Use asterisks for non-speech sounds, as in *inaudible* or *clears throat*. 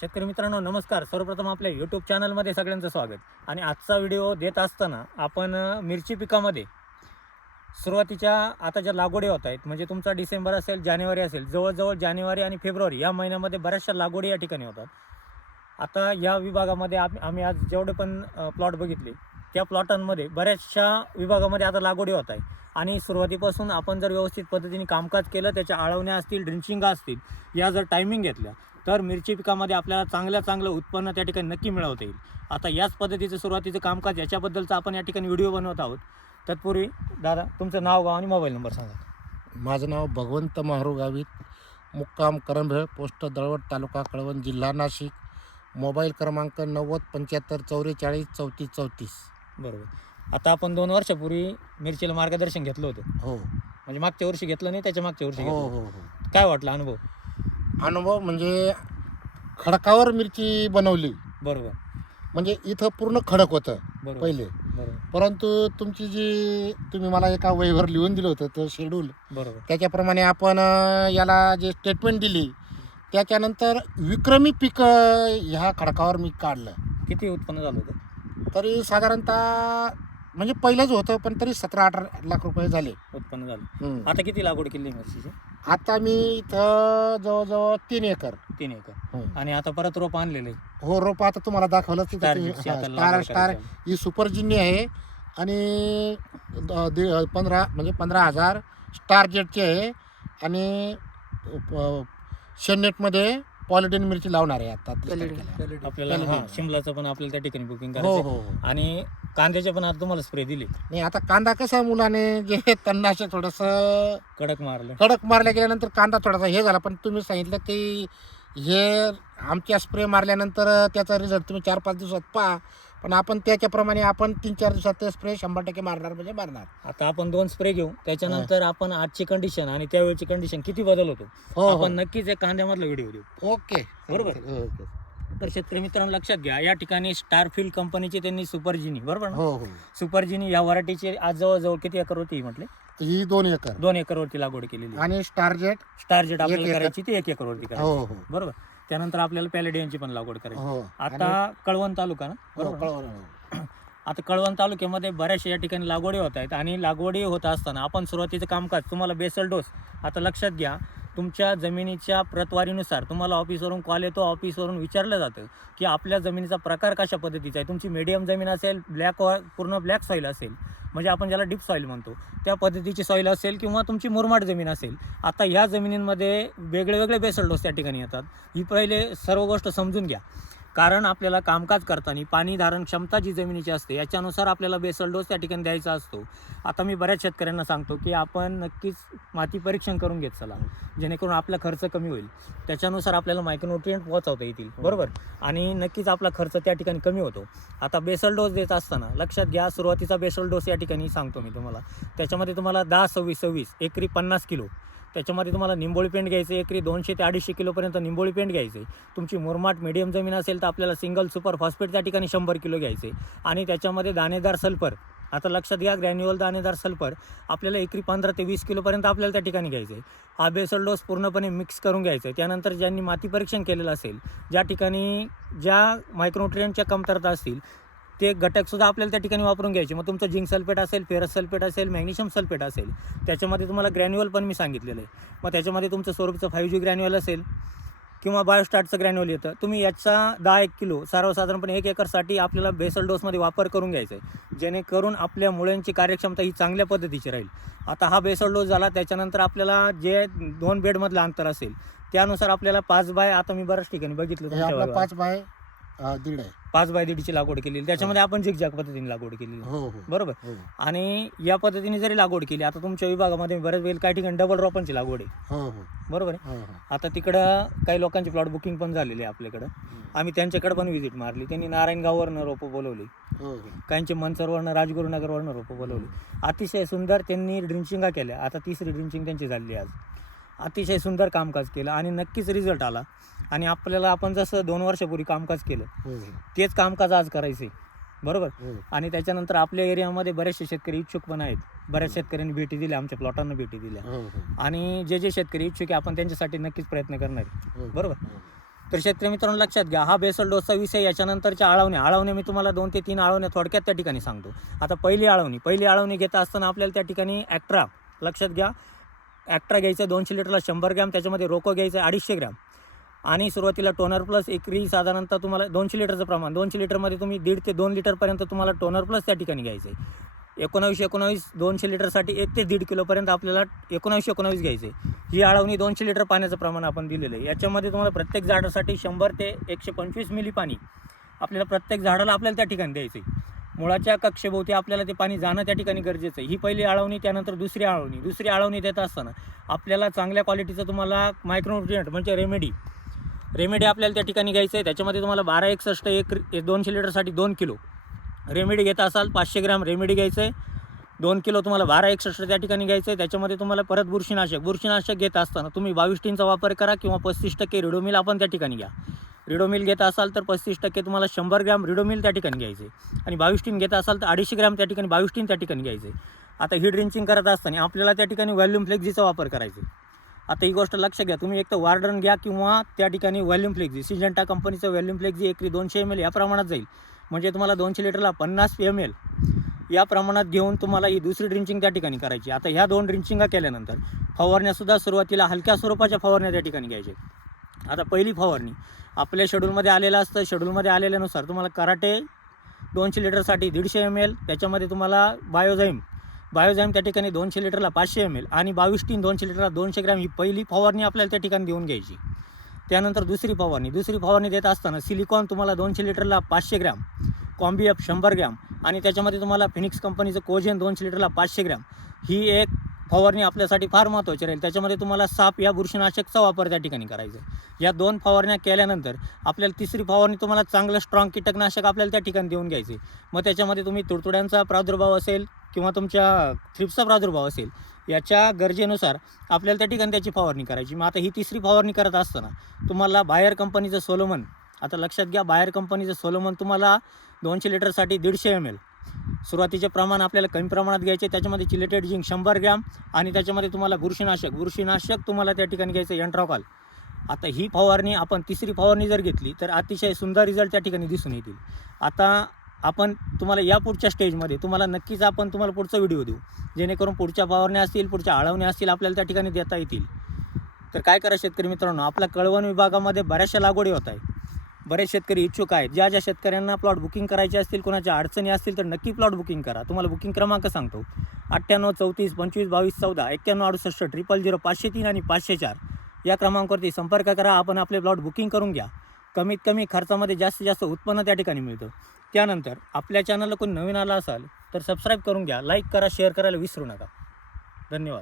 शेतकरी मित्रांनो नमस्कार. सर्वप्रथम आपल्या यूट्यूब चॅनलमध्ये सगळ्यांचं स्वागत. आणि आजचा व्हिडिओ देत असताना आपण मिरची पिकामध्ये सुरुवातीच्या आता ज्या लागवडी होत आहेत म्हणजे तुमचा डिसेंबर असेल जानेवारी असेल जवळजवळ जानेवारी आणि फेब्रुवारी या महिन्यामध्ये बऱ्याचशा लागवडी या ठिकाणी होतात. आता या विभागामध्ये आम- आम्ही आज जेवढे पण प्लॉट बघितले त्या प्लॉटांमध्ये बऱ्याचशा विभागामध्ये आता लागवडी होत आहे. आणि सुरुवातीपासून आपण जर व्यवस्थित पद्धतीने कामकाज केलं त्याच्या आळवण्या असतील ड्रिंचिंगा असतील या जर टायमिंग घेतल्या तर मिरची पिकामध्ये आपल्याला चांगल्या चांगलं उत्पन्न त्या ठिकाणी नक्की मिळवता येईल. आता याच पद्धतीचं सुरुवातीचं कामकाज याच्याबद्दलचं आपण या ठिकाणी व्हिडिओ बनवत आहोत. तत्पूर्वी दादा तुमचं नाव गाव आणि मोबाईल नंबर सांगा. माझं नाव भगवंत माहरू गावित मुक्काम करंभेळ पोस्ट दळवट तालुका कळवण जिल्हा नाशिक. मोबाईल क्रमांक नव्वद पंच्याहत्तर चौवेचाळीस चौतीस चौतीस. बरोबर. आता आपण दोन वर्षापूर्वी मिरचीला मार्गदर्शन घेतलं होतं. हो. म्हणजे मागच्या वर्षी घेतलं नाही त्याच्या मागच्या वर्षी हो हो हो. काय वाटलं अनुभव? अनुभव म्हणजे खडकावर मिरची बनवली. बरोबर. म्हणजे इथं पूर्ण खडक होतं बरोबर. पहिले. बरोबर. परंतु तुमची जी तुम्ही मला एका वहीवर लिहून दिलं होतं तर शेड्यूल. बरोबर. त्याच्याप्रमाणे आपण अं, याला जे स्टेटमेंट दिली त्याच्यानंतर विक्रमी पीक अं, ह्या खडकावर मी काढलं. किती उत्पन्न झालं होतं? तरी साधारणतः म्हणजे पहिलंच होतं पण तरी सतरा अठरा लाख रुपये झाले. उत्पन्न झालं. हम्म. आता किती लागवड केली मिरचीची? आता मी इथं जवळजवळ तीन एकर. तीन एकर. हम्म. आणि आता परत रोप आणलेले हो रोप आता तुम्हाला दाखवलं आता स्टार लागवड स्टार करायची. ही सुपर जिन्नी आहे. आणि द- दि- पंधरा म्हणजे पंधरा हजार स्टार जेटची आहे. आणि प- शेननेटमध्ये पॉलिटिन मिरची लावणार आहे आता तीस तारखेला. आपल्याला चालेल. शिमलाचं पण आपल्याला त्या ठिकाणी बुकिंग हो करायचं हो हो. आणि कांद्याचे पण आता तुम्हाला स्प्रे दिले नाही आता कांदा कसा मुलाने जे तन्नाशे थोडस कडक मारलं. कडक मारल्या गेल्यानंतर कांदा थोडासा हे झाला पण तुम्ही सांगितलं की हे आमच्या स्प्रे मारल्यानंतर त्याचा रिझल्ट तुम्ही चार पाच दिवसात पहा. पण आपण त्याच्याप्रमाणे आपण तीन चार दिवसात स्प्रे शंभर टक्के मारणार म्हणजे मारणार. आता आपण दोन स्प्रे घेऊ. त्याच्यानंतर आपण आजची कंडिशन आणि त्यावेळची कंडिशन किती बदल होतो? हो आपण नक्कीच एक कांद्यामधला व्हिडिओ देऊ. ओके. बरोबर. ओके. तर शेतकरी मित्रांनो लक्षात घ्या या ठिकाणी स्टारफिल्ड कंपनीची त्यांनी सुपरजिनी बरोबर ना? हो हो. सुपरजिनी या व्हरायटीची आज जवळजवळ किती एकर होती म्हटले? ही दोन एकर. दोन एकरवरती लागवड केलेली आणि स्टारजेट स्टारजेट एक आपल्याला एकर. करायची ती एक एकरवरती करायची. हो हो. बरोबर. त्यानंतर आपल्याला पॅलेडियनची पण लागवड करायची. हो. आता कळवण तालुका ना? हो, बरोबर कळवलं. *clears throat* आता कळवण तालुक्यामध्ये बऱ्याचशा या ठिकाणी लागवडी होत आहेत आणि लागवडी होत असताना आपण सुरुवातीचं कामकाज तुम्हाला बेसल डोस आता लक्षात घ्या तुमच्या जमिनीच्या प्रतवारीनुसार तुम्हाला ऑफिसवरून कॉल येतो ऑफिसवरून विचारलं जातं की आपल्या जमिनीचा प्रकार कशा पद्धतीचा आहे. तुमची मीडियम जमीन असेल ब्लॅक पूर्ण ब्लॅक सॉईल असेल म्हणजे आपण ज्याला डीप सॉईल म्हणतो त्या पद्धतीची सॉईल असेल किंवा तुमची मुरमाड जमीन असेल आता ह्या जमिनींमध्ये वेगळे वेगळे बेसल डोस त्या ठिकाणी येतात. ही पहिले सर्व गोष्ट समजून घ्या. कारण आपल्याला कामकाज करताना पाणी धारण क्षमता जी जमिनीची असते याच्यानुसार आपल्याला बेसल डोस त्या ठिकाणी द्यायचा असतो. आता मी बऱ्याच शेतकऱ्यांना सांगतो की आपण नक्कीच माती परीक्षण करून घेत चला. जेणेकरून आपला खर्च कमी होईल. त्याच्यानुसार आपल्याला मायक्रोन्युट्रियंट पोहोचवता येतील. बरोबर? आणि नक्कीच आपला खर्च त्या ठिकाणी कमी होतो. आता बेसल डोस देत असताना लक्षात घ्या सुरुवातीचा बेसल डोस या ठिकाणी सांगतो मी तुम्हाला. त्याच्यामध्ये तुम्हाला दहा सव्वीस सव्वीस एकरी पन्नास किलो. त्याच्यामध्ये तुम्हाला निंबोळी पेंट घ्यायचं आहे एकरी दोनशे ते अडीचशे किलोपर्यंत निंबोळी पेंट घ्यायचं. आहे तुमची मुरमाट मिडियम जमीन असेल तर आपल्याला सिंगल सुपर फॉस्फेट त्या ठिकाणी शंभर किलो घ्यायचे. आणि त्याच्यामध्ये दाणेदार सल्फर आता लक्षात घ्या ग्रॅन्युअल दाणेदार सल्फर आपल्याला एकरी पंधरा ते वीस किलोपर्यंत आपल्याला त्या ठिकाणी घ्यायचं. आहे हा बेसल डोस पूर्णपणे मिक्स करून घ्यायचं. आहे त्यानंतर ज्यांनी माती परीक्षण केलेलं असेल ज्या ठिकाणी ज्या मायक्रोन्युट्रियनच्या कमतरता असतील ते घटकसुद्धा आपल्याला त्या ठिकाणी वापरून घ्यायचे. मग तुमचं झिंक सल्फेट असेल फेरस सल्फेट असेल मॅग्नेशियम सल्फेट असेल त्याच्यामध्ये तुम्हाला ग्रॅन्युअल पण मी सांगितलेलं आहे. मग त्याच्यामध्ये तुमचं स्वरूपचं फाईव्ह जी ग्रॅन्युअल असेल किंवा बायोस्टार्टचं ग्रॅन्युअल येतं तुम्ही याचा दहा एक किलो सर्वसाधारणपणे एक एकरसाठी आपल्याला बेसल डोसमध्ये वापर करून घ्यायचा आहे. जेणेकरून आपल्या मुळ्यांची कार्यक्षमता ही चांगल्या पद्धतीची राहील. आता हा बेसल डोस झाला त्याच्यानंतर आपल्याला जे दोन बेडमधलं अंतर असेल त्यानुसार आपल्याला पाच बाय आता मी बऱ्याच ठिकाणी बघितलं. पाच बाय दीड आहे. पाच बाय दीडची लागवड केलेली त्याच्यामध्ये आपण झिकझॅक पद्धतीने लागवड केलेली हो हो. बरोबर? हो. आणि या पद्धतीने जरी लागवड केली आता तुमच्या विभागामध्ये बऱ्याच वेळ काही ठिकाणी डबल रॉपांची लागवड आहे. हो हो. बरोबर आहे? हो हो. आता तिकडं काही लोकांची प्लॉट बुकिंग पण झालेली आहे आपल्याकडं. आम्ही त्यांच्याकडे पण व्हिजिट मारली. त्यांनी नारायणगाववरनं रोपं बोलवली. हो हो. काहींचे मनसरवरनं राजगुरुनगरवरनं रोपं बोलवली. अतिशय सुंदर त्यांनी ड्रिंचिंगा केल्या. आता तिसरी ड्रिंचिंग त्यांची झाली आज. अतिशय सुंदर कामकाज केलं आणि नक्कीच रिझल्ट आला. आणि आपल्याला आपण जसं दोन वर्षापूर्वी कामकाज केलं हो तेच कामकाज आज करायचे बरोबर? हो आणि त्याच्यानंतर आपल्या एरियामध्ये बरेचसे शेतकरी इच्छुक पण आहेत. बऱ्याच शेतकऱ्यांनी भेटी दिल्या आमच्या प्लॉटांना भेटी दिल्या. हो हो. आणि जे जे शेतकरी इच्छुक आहे आपण त्यांच्यासाठी नक्कीच प्रयत्न करणार. हो बरोबर. हो. तर शेतकरी मित्रांनो लक्षात घ्या हा बेसल डोसचा विषय याच्यानंतरच्या आळवण्या आळवण्या मी तुम्हाला दोन ते तीन आळवण्या थोडक्यात त्या ठिकाणी सांगतो. आता पहिली आळवणी पहिली आळवणी घेत असताना आपल्याला त्या ठिकाणी ॲक्ट्रा लक्षात घ्या ॲक्ट्रा घ्यायचं दोनशे लिटरला शंभर ग्रॅम त्याच्यामध्ये रोको घ्यायचं अडीचशे ग्रॅम. आणि सुरुवातीला टोनर प्लस एकरी साधारणतः तुम्हाला दोनशे लिटरचं प्रमाण दोनशे लिटरमध्ये तुम्ही दीड ते दोन लिटरपर्यंत तुम्हाला टोनर प्लस त्या ठिकाणी घ्यायचं आहे एकोणावीसशे एकोणावीस दोनशे लिटरसाठी एक ते दीड किलोपर्यंत आपल्याला एकोणावीसशे एकोणावीस घ्यायचं आहे ही आळवणी दोनशे लिटर पाण्याचं प्रमाण आपण दिलेलं आहे. याच्यामध्ये तुम्हाला प्रत्येक झाडासाठी शंभर ते एकशे पंचवीस मिली पाणी आपल्याला प्रत्येक झाडाला आपल्याला त्या ठिकाणी द्यायचं आहे मुळाच्या कक्षेभोवती आपल्याला ते पाणी जाणं त्या ठिकाणी गरजेचं आहे. ही पहिली आळवणी त्यानंतर दुसरी आळवणी. दुसरी आळवणी देत असताना आपल्याला चांगल्या क्वालिटीचं तुम्हाला मायक्रोन्युट्रियंट म्हणजे रेमेडी रेमेडी आपल्याला त्या ठिकाणी घ्यायचं आहे. त्याच्यामध्ये तुम्हाला बारा एकसष्ट एक दोनशे लिटरसाठी दोन किलो. रेमेडी घेत असाल पाचशे ग्रॅम रेमेडी घ्यायचं आहे. दोन किलो तुम्हाला बारा एकसष्ट त्या ठिकाणी घ्यायचं आहे. त्याच्यामध्ये तुम्हाला परत बुरशीनाशक. बुरशीनाशक घेत असताना तुम्ही बावीस टीनचा वापर करा किंवा पस्तीस टक्के रिडोमिल आपण त्या ठिकाणी घ्या. रिडोमिल घेत असाल तर पस्तीस टक्के तुम्हाला शंभर ग्रॅम रिडोमिल त्या ठिकाणी घ्यायचे. आहे आणि बावीस टीन घेत असाल तर अडीचशे ग्रॅम त्या ठिकाणी बावीस टीन त्या ठिकाणी घ्यायचे. आता ही ड्रिंचिंग करत असताना आपल्याला त्या ठिकाणी व्हॉल्यूम फ्लेक्झीचा वापर करायचा. आता ही गोष्ट लक्ष घ्या. तुम्ही एक तर वार्डन घ्या किंवा त्या ठिकाणी व्हॉल्यूम फ्लेक्झी सिजंटा कंपनीचं व्हॉल्यूम फ्लेक्झी एकरी दोनशे एम एल या प्रमाणात जाईल. म्हणजे तुम्हाला दोनशे लिटरला पन्नास एम एल या प्रमाणात घेऊन तुम्हाला ही दुसरी ड्रिंचिंग त्या ठिकाणी करायची. आता ह्या दोन ड्रिंचिंगा केल्यानंतर फवारण्यासुद्धा सुरुवातीला हलक्या स्वरूपाच्या फवारण्या त्या ठिकाणी घ्यायच्या. आता पहिली फवारणी. आपल्या शेड्यूलमध्ये आलेलं असतं. शेड्यूलमध्ये आलेल्यानुसार तुम्हाला कराटे दोनशे लिटरसाठी दीडशे एम एल त्याच्यामध्ये तुम्हाला बायोझाईम बायोझाईम त्या ठिकाणी दोनशे लिटरला पाचशे एम एल आणि बावीस टीन दोनशे लिटरला दोनशे ग्रॅम ही पहिली फवारणी आपल्याला त्या ठिकाणी देऊन घ्यायची. त्यानंतर दुसरी फवारणी. दुसरी फवारणी देत असताना सिलिकॉन तुम्हाला दोनशे लिटरला पाचशे ग्रॅम कॉम्बी एफ शंभर ग्रॅम आणि त्याच्यामध्ये तुम्हाला फिनिक्स कंपनीचं कोजेन दोनशे लिटरला पाचशे ग्रॅम. ही एक फवारणी आपल्यासाठी फार महत्त्वाची राहील. त्याच्यामध्ये तुम्हाला साप या बुरशीनाशकचा वापर त्या ठिकाणी करायचा आहे. या दोन फवारण्या केल्यानंतर आपल्याला तिसरी फवारणी तुम्हाला चांगलं स्ट्रॉंग कीटकनाशक आपल्याला त्या ठिकाणी देऊन घ्यायचे मग त्याच्यामध्ये तुम्ही तुडतुड्यांचा प्रादुर्भाव असेल किंवा तुमच्या थ्रिप्सचा प्रादुर्भाव असेल याच्या गरजेनुसार आपल्याला त्या ठिकाणी त्याची फवारणी करायची. मग आता ही तिसरी फवारणी करत असताना तुम्हाला बाहेर कंपनीचं सोलोमन आता लक्षात घ्या बाहेर कंपनीचं सोलोमन तुम्हाला दोनशे लिटरसाठी दीडशे एम एल सुरुवातीचे प्रमाण आपल्याला कमी प्रमाणात घ्यायचे त्याच्यामध्ये चिलेटेड झिंक शंभर ग्रॅम आणि त्याच्यामध्ये तुम्हाला बुरशीनाशक बुरशीनाशक तुम्हाला त्या ठिकाणी घ्यायचं एंट्रॉकॉल आता ही फवारणी आपण तिसरी फवारणी जर घेतली तर अतिशय सुंदर रिझल्ट त्या ठिकाणी दिसून येतील. आता आपण तुम्हाला या पुढच्या स्टेजमध्ये तुम्हाला नक्कीच आपण तुम्हाला पुढचा व्हिडिओ देऊ. जेणेकरून पुढच्या फवारण्या असतील पुढच्या आळवण्या असतील आपल्याला त्या ठिकाणी देता येतील. तर काय करा शेतकरी मित्रांनो आपल्या कळवण विभागामध्ये बऱ्याचशा लागवडी होत आहे बरेच शेतकरी इच्छुक आहेत. ज्या ज्या शेतकऱ्यांना प्लॉट बुकिंग करायचे असतील कोणाच्या अडचणी असतील तर नक्की प्लॉट बुकिंग करा. तुम्हाला बुकिंग क्रमांक सांगतो. अठ्ठ्याण्णव चौतीस पंचवीस बावीस चौदा एक्क्याण्णव अडुसष्ट ट्रिपल झिरो पाचशे तीन आणि पाचशे चार या क्रमांकावरती संपर्क करा. आपण आपले प्लॉट बुकिंग करून घ्या. कमीत कमी खर्चामध्ये जास्तीत जास्त उत्पन्न त्या ठिकाणी मिळतं. त्यानंतर आपल्या चॅनलला कोणी नवीन आला असाल तर सबस्क्राईब करून घ्या. लाईक करा शेअर करायला विसरू नका. धन्यवाद.